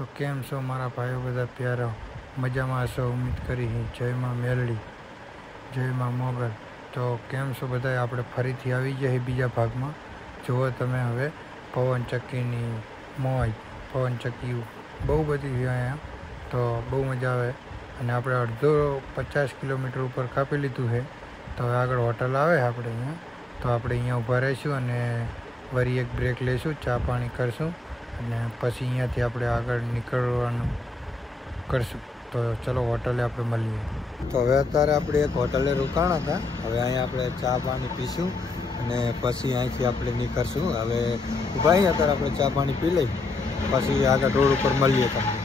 તો કેમ છો મારા ભાઈઓ બધા પ્યારા? મજામાં હશો ઉમ્મીદ કરી. જય માં મેલડી, જય માં મોગલ. તો કેમ છો બધા? આપણે ફરીથી આવી જાય બીજા ભાગમાં. જુઓ તમે હવે પવનચક્કીની મોજ. પવનચક્કી બહુ બધી છે અહીંયા, તો બહુ મજા આવે. અને આપણે અડધો 50 કિલોમીટર ઉપર કાપી લીધું છે. તો હવે આગળ હોટલ આવે આપણે અહીંયા, તો આપણે અહીંયા ઊભા રહીશું અને વળી એક બ્રેક લઈશું, ચા પાણી કરશું અને પછી અહીંયાથી આપણે આગળ નીકળવાનું કરશું. તો ચલો હોટલે આપણે મળીએ. તો હવે અત્યારે આપણે એક હોટલે રોકાણા હતા. હવે અહીંયા આપણે ચા પાણી પીશું અને પછી અહીંથી આપણે નીકળશું. હવે ઊભા અહીં અત્યારે આપણે ચા પાણી પી લઈ, પછી આગળ રોડ ઉપર મળીએ તમને.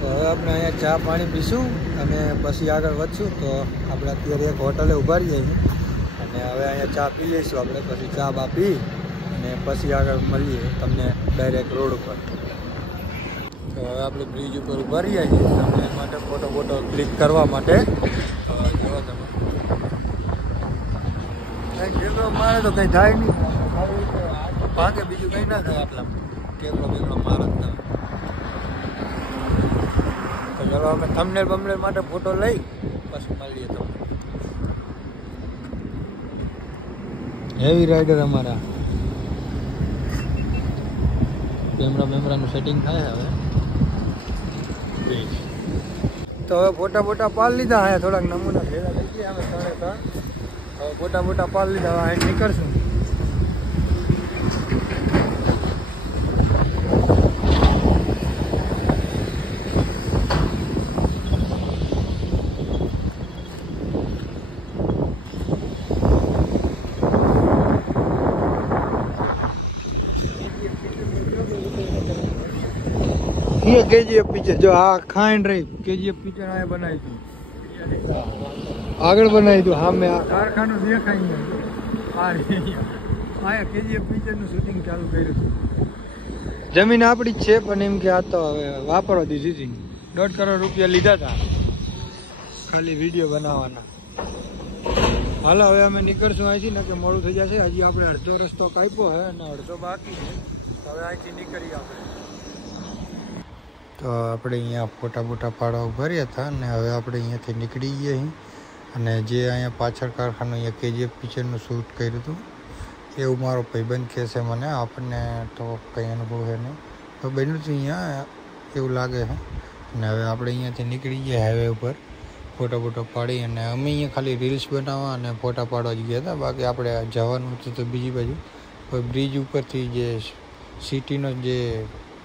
તો હવે આપણે અહીંયા ચા પાણી પીશું અને પછી આગળ વધશું. તો આપણે અત્યારે એક હોટલે ઊભા રહીએ અને હવે અહીંયા ચા પી લઈશું આપણે. પછી ચા બા પી અને પછી આગળ મળીએ તમને ડાયરેક્ટ રોડ ઉપર. તો હવે આપણે બ્રિજ ઉપર ઊભા રહીએ છીએ તમને માટે ફોટો ક્લિક કરવા માટે. જોવો તમે કંઈ મારે તો કંઈ થાય નહીં, ભાગે બીજું કંઈ ના થાય. આપણા ટેકલો બેકલો મારે જ ના. તો ચલો અમે થંબનેલ બમનેલ માટે ફોટો લઈ પછી મળીએ તમને. હેવી રાઇડર અમારા કેમેરાનું સેટિંગ થાય હવે. તો હવે ફોટા પાડી લીધા. અહીંયા થોડાક નમૂના ભેગા થઈ ગયા અમે 3 હવે ફોટા પાડી લીધા. હવે અહીં નીકળશું. ये KGF पिक्चर जो खाइन रही KGF पिक्चर आया बनाई थी, આગળ બનાવી હતું. હા મેં આ કારખાનું દેખાય આયા KGF પિક્ચરનું શૂટિંગ ચાલુ કર્યું હતું. જમીન આપણી જ છે પણ એમ કે આ તો હવે વાપરવા દીધી. 1.5 કરોડ રૂપિયા લીધા હતા ખાલી વિડીયો બનાવવાના. હાલો હવે અમે નીકળશું અહીંથી, ને કે મોડું થઈ જશે. હજી આપણે અડધો રસ્તો કાપ્યો છે અને અડધો બાકી છે. હવે અહીંથી નીકળીએ આપણે. તો આપણે અહીંયા ફોટા પાડવા ઉભા રહ્યા હતા અને હવે આપણે અહીંયાથી નીકળી ગયા અહીં. અને જે અહીંયા પાછળ કારખાનું અહીંયા KGF પિક્ચરનું શૂટ કર્યું હતું એવું મારો ભાઈબંધ કહે છે મને. આપણને તો કંઈ અનુભવ છે નહીં, તો બન્યું હતું અહીંયા એવું લાગે છે. અને હવે આપણે અહીંયાથી નીકળી ગયા હાઈવે ઉપર ફોટો પાડી. અને અમે અહીંયા ખાલી રીલ્સ બનાવવા અને ફોટા પાડવા જ ગયા હતા. બાકી આપણે જવાનું હતું તો બીજી બાજુ બ્રિજ ઉપરથી જે સિટીનો જે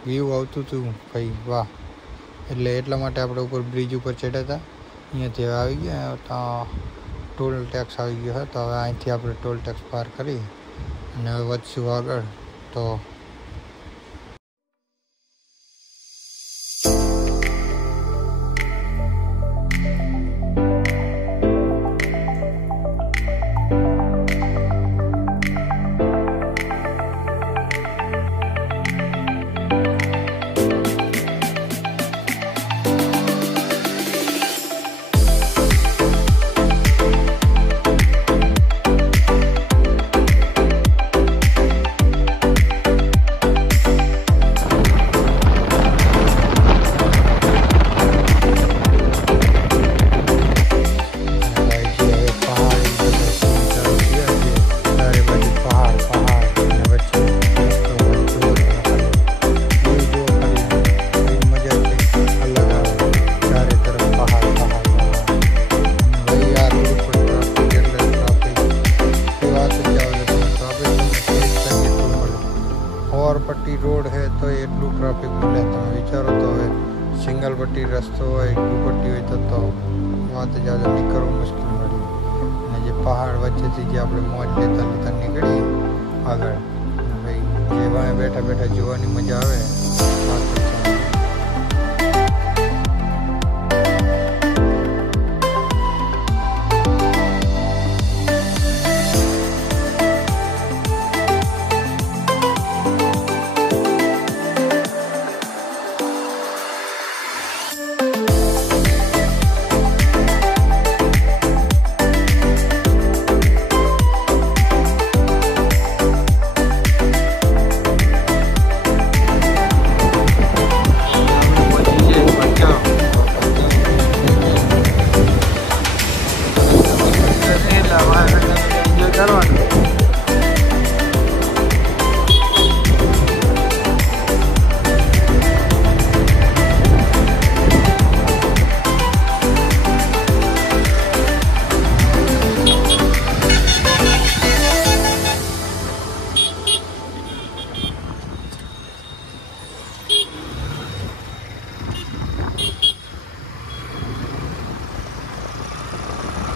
વ્યૂ આવતું હતું ભાઈ વાહ. એટલા માટે આપણે ઉપર બ્રિજ ઉપર ચડ્યા હતા. અહીંયાથી હવે આવી ગયા ત્યાં ટોલ ટેક્સ આવી ગયો હોય. તો હવે અહીંથી આપણે ટોલ ટેક્સ પાર કરી અને હવે વધશું આગળ. તો પટ્ટી રોડ છે તો એટલું ટ્રાફિક મળે. તમે વિચારો તો હવે સિંગલ પટ્ટી રસ્તો હોય, 2 પટ્ટી હોય તો વાત જ આજે નીકળવું મુશ્કેલ મળ્યું. અને જે પહાડ વચ્ચેથી જે આપણે મોજ લેતા નીકળીએ આગળ, ભાઈ જે વાંહે બેઠા જોવાની મજા આવે.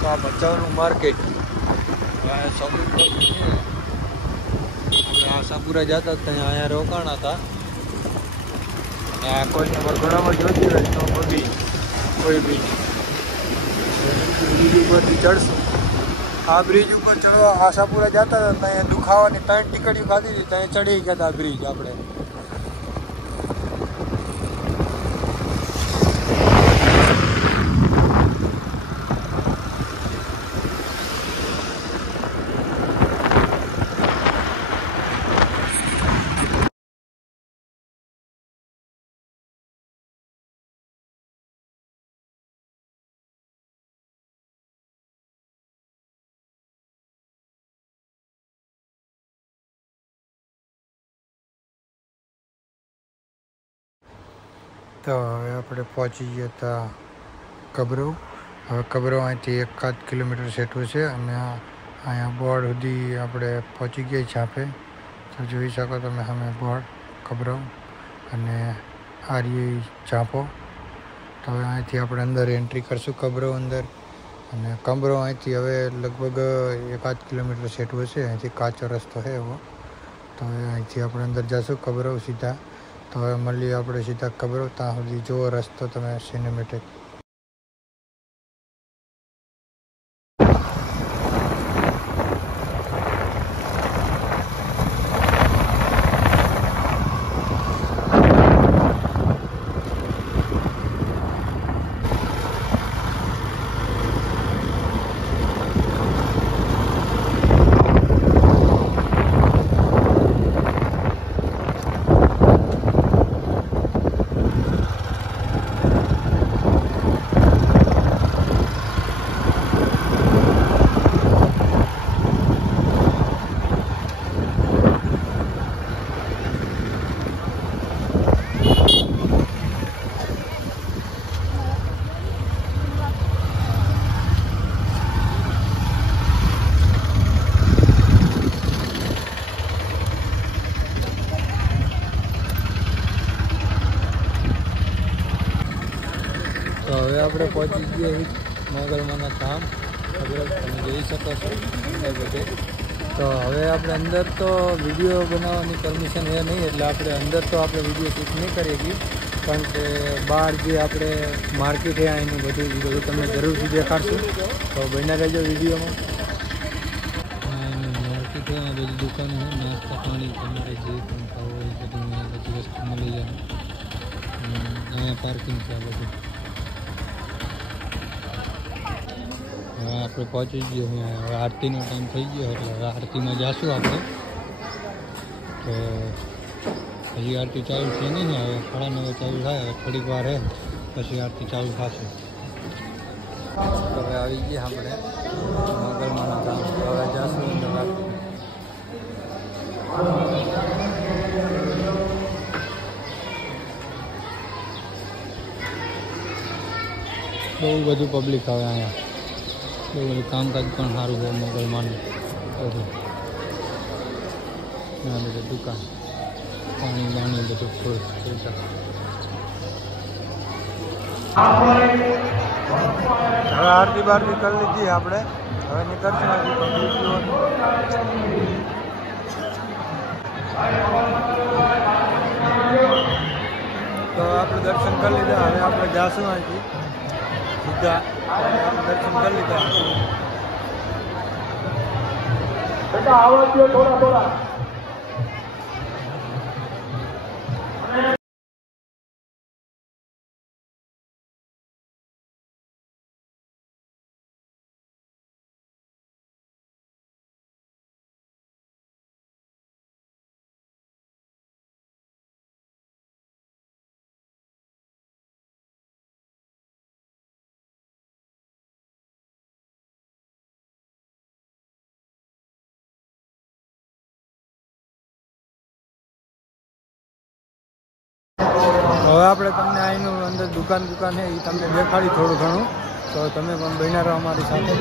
તો આ ભચાઉનું માર્કેટ શોપિંગ આપણે આશાપુરા જતા હતા અહીંયા રોકાણા હતા અને આ કોઈ નંબર ઘણામાં જોતી હોય તો બધી કોઈ બ્રિજ ઉપરથી ચડશું આ બ્રિજ ઉપર ચડવા આશાપુરા જતા હતા ત્યાં દુખાવાની 3 ટિકિટો ખાધી હતી ત્યાં ચડી ગયા હતા બ્રિજ આપણે તો હવે આપણે પહોંચી ગયા હતા કબરો હવે કબરો અહીંથી 1 કિલોમીટર જેટલું છે અને અહીંયા બોર્ડ સુધી આપણે પહોંચી ગયા છાપે તો જોઈ શકો તમે સામે બોર્ડ કબરો અને આર્ય ચાંપો તો હવે અહીંથી આપણે અંદર એન્ટ્રી કરશું કબરો અંદર અને કબરો અહીંથી હવે લગભગ 1 કિલોમીટર જેટલું છે અહીંથી કાચો રસ્તો છે એવો તો હવે અહીંથી આપણે અંદર જઈશું કબરો સીધા તો હવે મળીએ આપણે સીધા કબરો ત્યાં સુધી જુઓ રસ્તો તમે સિનેમેટિક તો હવે આપણે પહોંચી ગયા મોગલમાના ધામ તમે જોઈ શકો છો એ બધે તો હવે આપણે અંદર તો વિડીયો બનાવવાની પરમિશન છે નહીં એટલે આપણે અંદર તો આપણે વિડીયો શૂટ નહીં કરી શકીએ કારણ કે બહાર જે આપણે માર્કેટ છે એનું બધું તમને જરૂરથી દેખાડશું તો બન્યા રહેજો વિડીયોમાં માર્કેટ છે બધી દુકાનો છે નાસ્તા પાણી તમારે જે પણ ખાવું હોય બધું બધી વસ્તુ મળી જાય અહીંયા પાર્કિંગ છે બધું આપણે પહોંચી ગયો હવે આરતીનો ટાઈમ થઈ ગયો એટલે હવે આરતીમાં જઈશું આપણે તો હજી આરતી ચાલુ થઈ નહીં ને હવે 9:30 ચાલુ થાય થોડીક વાર હે પછી આરતી ચાલુ થશે તો હવે આવી ગયા આપણે મોગલમાના ધામ હવે જઈશું અંદર આરતી બહુ બધું પબ્લિક આવે અહીંયા બહુ બધું કામકાજ પણ સારું છે મોગલમાનું બધું આ બધું દુકાન પાણી બાણી બધું ફૂલ હવે આરતી બારતી કરી લીધી આપણે હવે નીકળશું તો આપણે દર્શન કરી લીધા હવે આપણે જાશું અહીંથી સીધા દર્શન કરી લીધા આવા દો થોડા થોડા હવે આપણે તમને અહીંનું અંદર દુકાન છે એ તમને દેખાડી થોડું ઘણું તો તમે પણ બન્યા રહો અમારી સાથે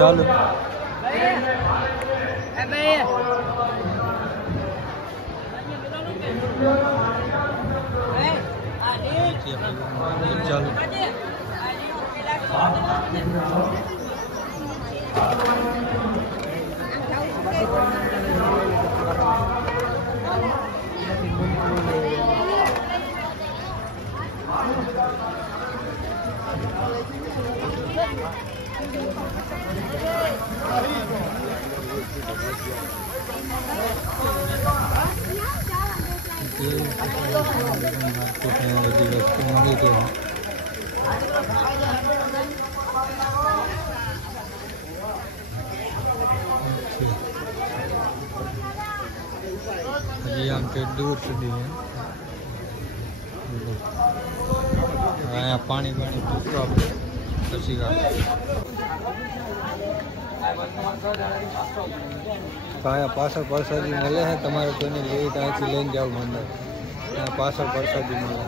ચાલુ. ચાલુ. બધી વસ્તુ મળી ગઈ. હજી આમ કે દૂર સુધી અહીંયા પાણી પીશું આપણે પછી અહીંયા પાછળ પ્રસાદી મળે છે. તમારે કોઈને લેવી ત્યાંથી લઈને જાવ મંદિર. ત્યાં પાછળ પ્રસાદી મળે.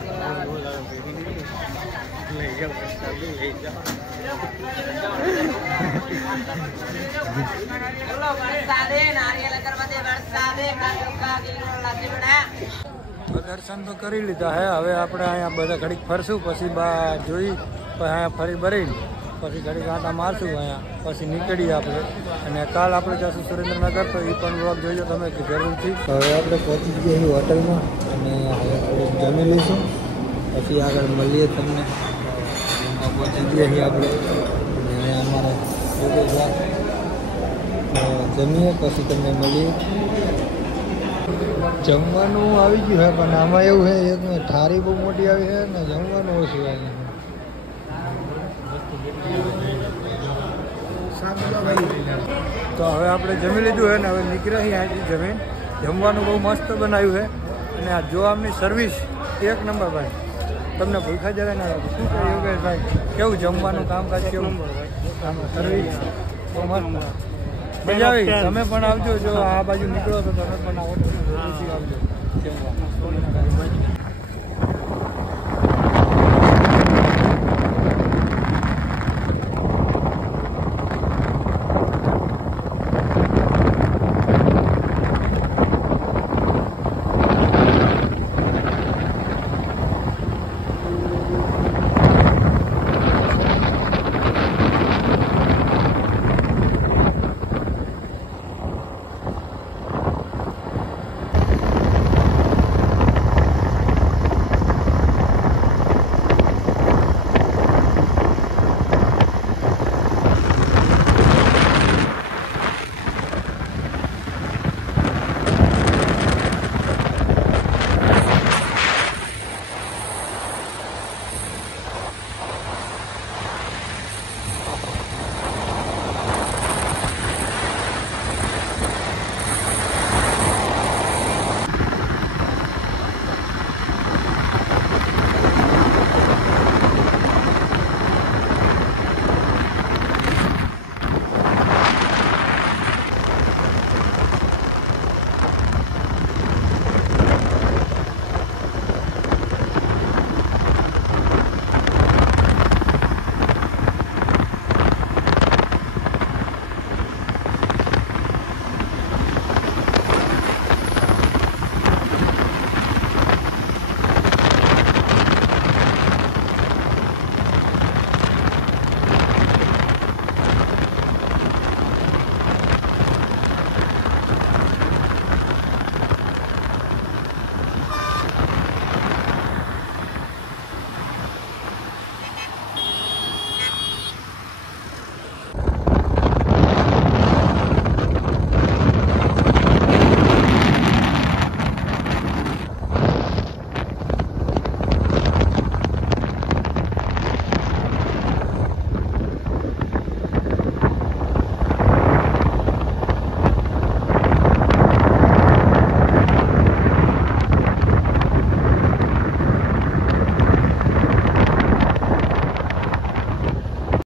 દર્શન તો કરી લીધા હે. હવે આપણે અહીંયા બધા ઘડીક ફરશું, પછી બા જોઈ, પછી અહીંયા ફરી ભરી, પછી ઘડીક આંટા મારશું અહીંયા, પછી નીકળીએ આપણે. અને કાલ આપણે જશું સુરેન્દ્રનગર, તો એ પણ બ્લોગ જોઈજો તમે જરૂરથી. હવે આપણે પહોંચી ગયા છીએ હોટલમાં અને હવે થોડુંક જમી લઈશું, પછી આગળ મળીએ તમને. પહોંચી ગયા છીએ આપણે અને અમારા જમીએ પછી તમને મળીએ. જમવાનું આવી ગયું છે, પણ આમાં એવું છે એક થાળી બહુ મોટી આવી છે ને જમવાનું ઓછું આવી. તો હવે આપણે જમી લીધું છે ને હવે નીકળ્યા છીએ અહીંથી જમીન. જમવાનું બહુ મસ્ત બનાવ્યું છે અને આ જો આમની સર્વિસ એક નંબર ભાઈ. તમને ભૂખા જરાય ના લાગે. શું કહે યોગેશભાઈ, કેવું જમવાનું કામકાજ કેવું? આમાં સર્વિસ બહુ મસ્ત મજા આવી. તમે પણ આવજો, જો આ બાજુ નીકળો તો તમે પણ આવો, આવજો જમવા.